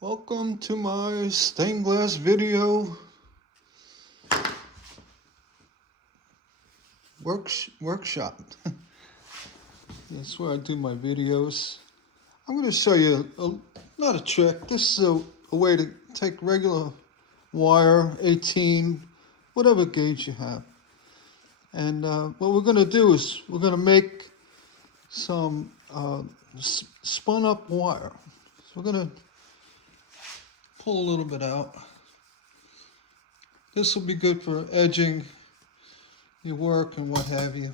Welcome to my stained glass video workshop. That's where I do my videos. I'm going to show you not a trick. This is a way to take regular wire, 18, whatever gauge you have. And what we're going to do is we're going to make some spun up wire. So we're going to pull a little bit out. This will be good for edging your work and what have you.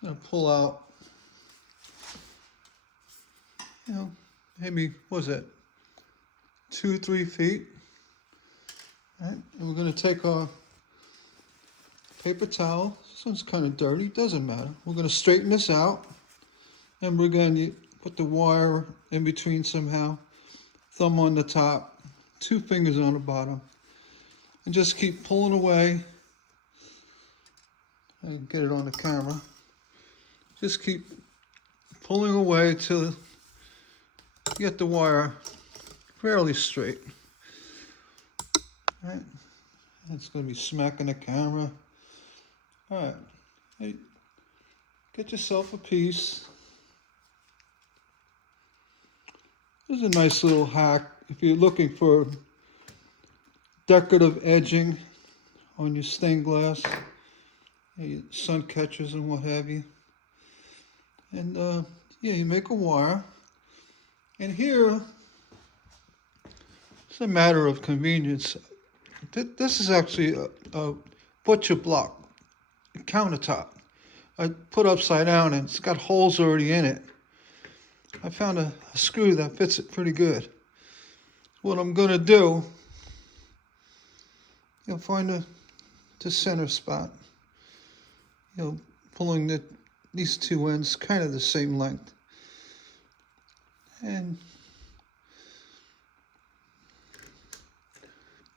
I'm gonna pull out, maybe, what is that, 2-3 feet. All right, and we're gonna take our paper towel. This one's kind of dirty, doesn't matter. We're gonna straighten this out, and we're gonna put the wire in between somehow. Thumb on the top, 2 fingers on the bottom, and just keep pulling away. I can get it on the camera. Just keep pulling away till you get the wire fairly straight. All right, it's going to be smacking the camera. All right, hey, get yourself a piece. This is a nice little hack if you're looking for decorative edging on your stained glass, your sun catchers and what have you. And you make a wire. And here, it's a matter of convenience. This is actually a butcher block, a countertop. I put upside down and it's got holes already in it. I found a screw that fits it pretty good. What I'm gonna do, you'll find the center spot. Pulling these 2 ends kind of the same length. And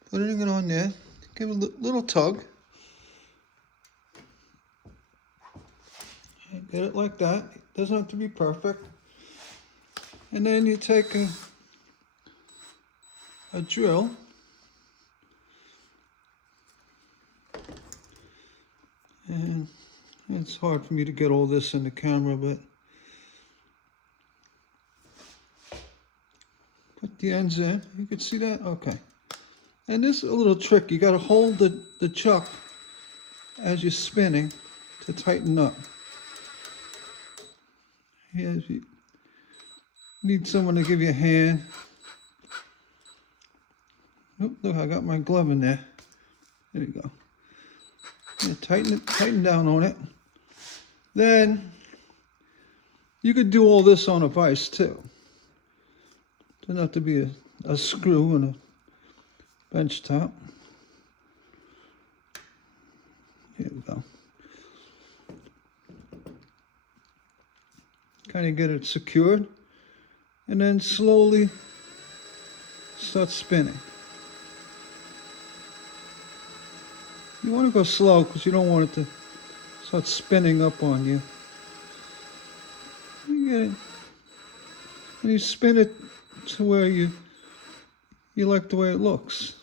putting it on there, give it a little tug. Get it like that. It doesn't have to be perfect. And then you take a drill. And it's hard for me to get all this in the camera, but put the ends in. You can see that? Okay. And this is a little trick. You got to hold the chuck as you're spinning to tighten up. Here, if you need someone to give you a hand. Oh, look, I got my glove in there. There you go. Yeah, tighten down on it. Then you could do all this on a vise too. Doesn't have to be a screw and a bench top. Here we go. Kind of get it secured, and then slowly start spinning. You want to go slow because you don't want it to start spinning up on you. You get it, and you spin it to where you like the way it looks.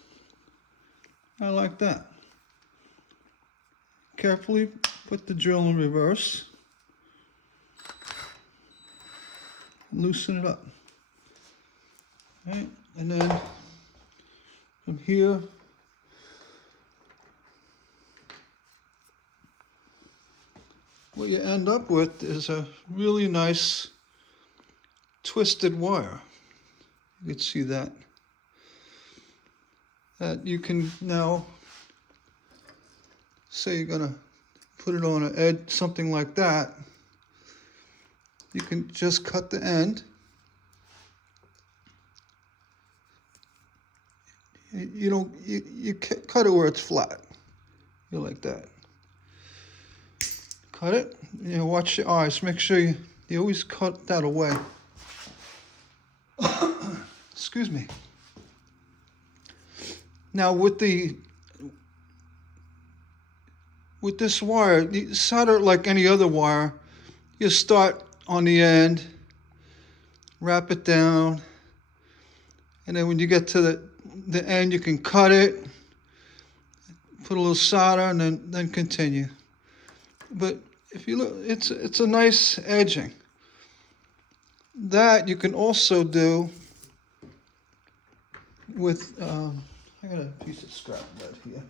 I like that. Carefully put the drill in reverse. Loosen it up. All right, and then from here, what you end up with is a really nice twisted wire. You can see that. That you can now, say you're gonna put it on an edge, something like that. You can just cut the end. You cut it where it's flat. You like that. Cut it. Watch your eyes. Make sure you always cut that away. Excuse me. Now with this wire, you solder it like any other wire. You start on the end, wrap it down, And then when you get to the end, you can cut it, put a little solder, and then continue. But if you look, it's a nice edging. That you can also do with, I got a piece of scrap lead here.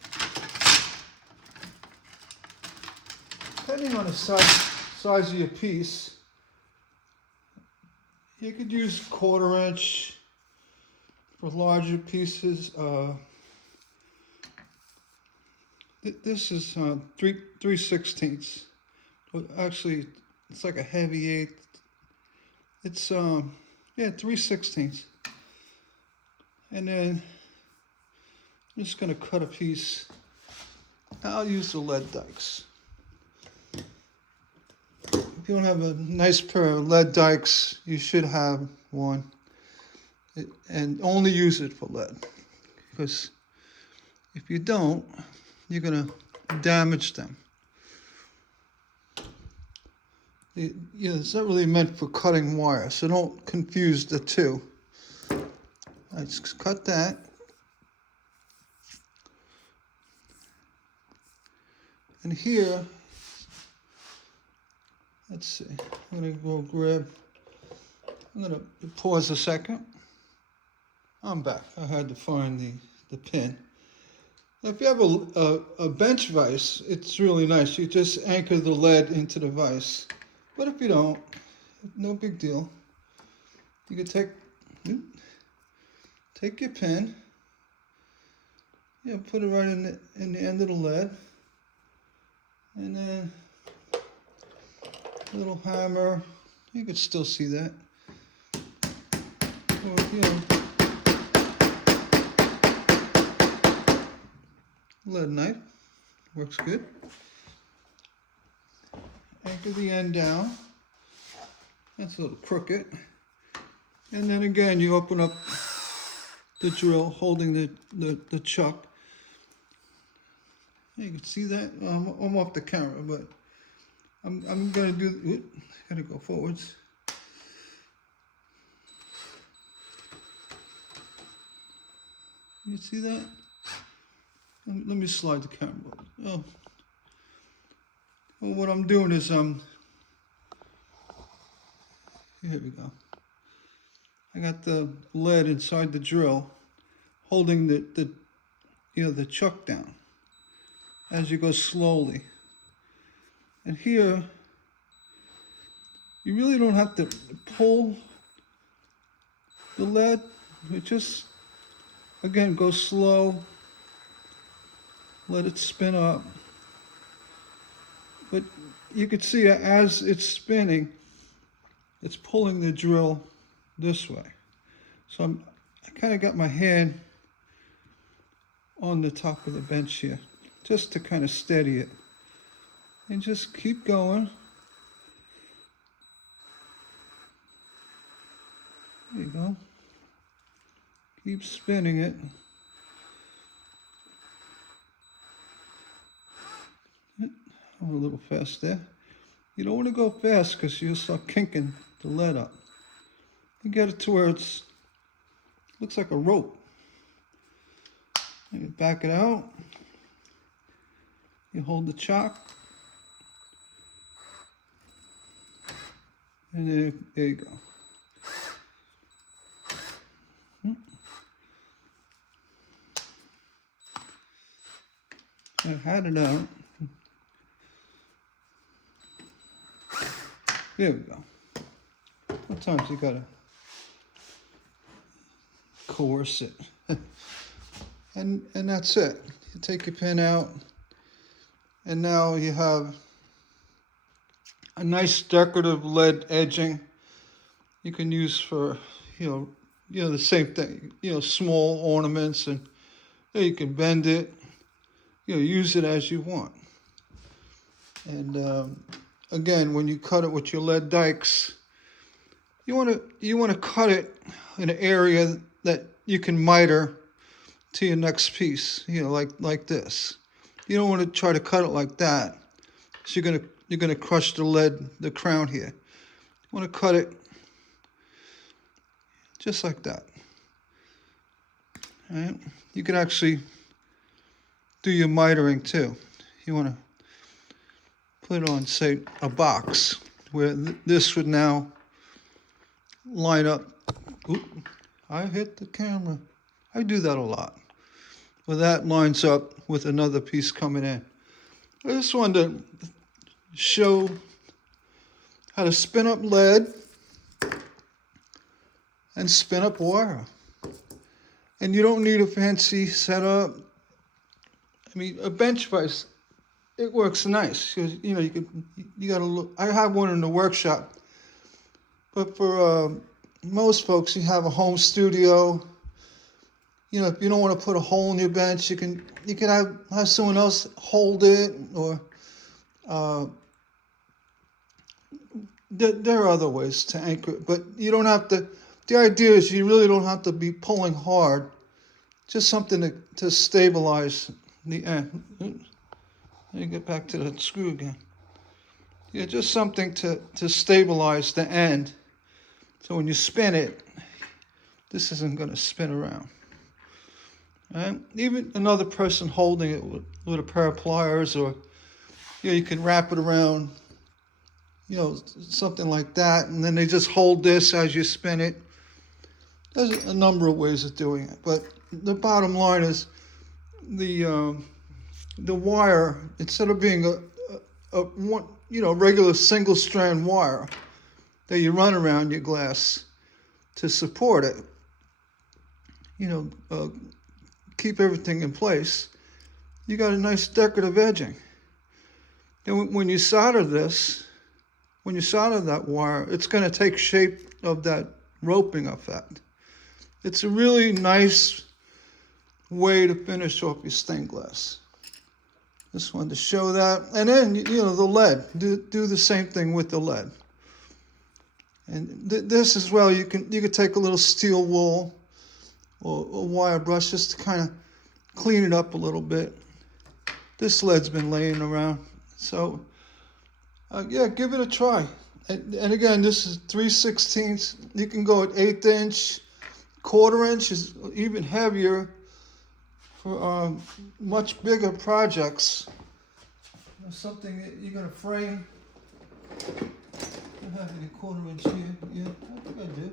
Depending on the size of your piece, you could use 1/4 inch for larger pieces. This is 3/16. Well, actually, it's like a heavy eighth. It's 3/16. And then I'm just gonna cut a piece. I'll use the lead dikes. If you don't have a nice pair of lead dikes, you should have one. And only use it for lead. Because if you don't, you're gonna damage them. It's not really meant for cutting wire, so don't confuse the two. Let's cut that. And here, let's see, I'm gonna go I'm gonna pause a second. I'm back. I had to find the pin. Now, if you have a bench vise, it's really nice. You just anchor the lead into the vise. But if you don't, no big deal. You can take your pin, put it right in the end of the lead, and then a little hammer. You can still see that. Or, lead knife works good. Anchor the end down. That's a little crooked. And then again, you open up the drill, holding the chuck. You can see that. I'm off the camera, but I'm gonna do. Gotta go forwards. You see that? Let me slide the camera. Oh. Well, what I'm doing is here we go. I got the lead inside the drill, holding the chuck down as you go slowly. And here, you really don't have to pull the lead. It just, again, go slow. Let it spin up. But you can see as it's spinning, it's pulling the drill this way. So I kind of got my hand on the top of the bench here, just to kind of steady it. And just keep going. There you go. Keep spinning it. I'm a little fast there. You don't want to go fast because you'll start kinking the lead up. You get it to where it looks like a rope. You back it out. You hold the chuck. And there you go. I had it out. There we go. Sometimes you gotta coerce it. and that's it. You take your pin out, and now you have a nice decorative lead edging. You can use for the same thing. Small ornaments, and you can bend it. Use it as you want. And again, when you cut it with your lead dikes, you want to cut it in an area that you can miter to your next piece. Like this. You don't want to try to cut it like that. So you're gonna crush the crown here. You want to cut it just like that. Right? You can actually do your mitering too. You want to put it on, say, a box where this would now line up. Oop, I hit the camera. I do that a lot. Well, that lines up with another piece coming in. I just wanted to show how to spin up lead and spin up wire. And you don't need a fancy setup. I mean, a bench vise, it works nice. You know, you gotta look. I have one in the workshop. But for most folks, you have a home studio. You know, if you don't want to put a hole in your bench, you can have someone else hold it, or there are other ways to anchor it. But you don't have to. The idea is you really don't have to be pulling hard. Just something to stabilize the end. Let me get back to the screw again. Yeah, just something to stabilize the end. So when you spin it, this isn't going to spin around. Right? Even another person holding it with a pair of pliers, or you can wrap it around, something like that, and then they just hold this as you spin it. There's a number of ways of doing it, but the bottom line is the wire, instead of being a one, regular single strand wire that you run around your glass to support it, keep everything in place, you got a nice decorative edging. And when you solder that wire, it's going to take shape of that roping effect. It's a really nice way to finish off your stained glass. Just wanted to show that. And then, the lead. Do the same thing with the lead. And this as well, you could take a little steel wool or a wire brush just to kind of clean it up a little bit. This lead's been laying around. So, give it a try. And again, this is 3/16. You can go at 1/8 inch. 1/4 inch is even heavier for much bigger projects. Something that you're going to frame. I have a 1/4 inch here. Yeah, I think I do.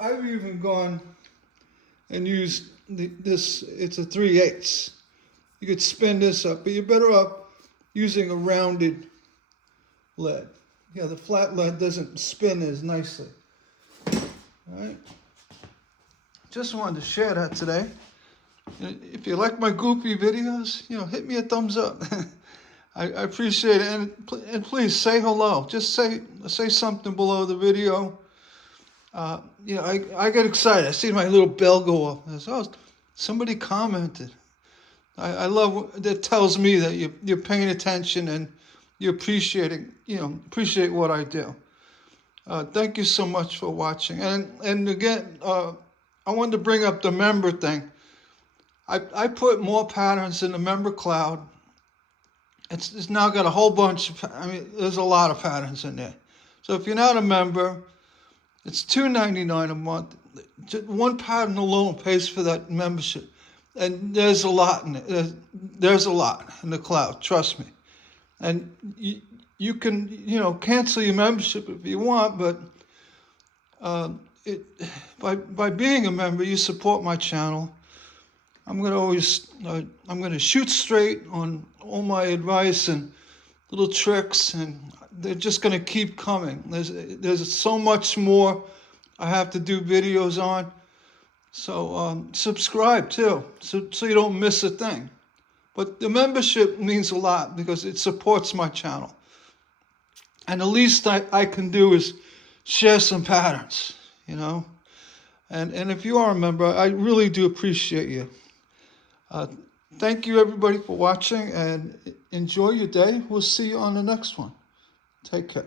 I've even gone and used this. It's a 3/8. You could spin this up, but you're better off using a rounded lead. Yeah, the flat lead doesn't spin as nicely. All right. Just wanted to share that today. If you like my goofy videos, hit me a thumbs up. I appreciate it, and please say hello. Just say something below the video. I get excited. I see my little bell go off. I say, oh, somebody commented. I love that. Tells me that you're paying attention and you appreciate what I do. Thank you so much for watching. And again, I wanted to bring up the member thing. I put more patterns in the member cloud. It's now got a whole bunch of, there's a lot of patterns in there. So if you're not a member, it's $2.99 a month. Just one pattern alone pays for that membership. And there's a lot in it. There's a lot in the cloud, trust me. And you can, cancel your membership if you want, but by being a member, you support my channel. I'm going to shoot straight on all my advice and little tricks, and they're just going to keep coming. There's so much more I have to do videos on. So subscribe too, so you don't miss a thing. But the membership means a lot because it supports my channel. And the least I can do is share some patterns, And if you are a member, I really do appreciate you. Thank you, everybody, for watching, and enjoy your day. We'll see you on the next one. Take care.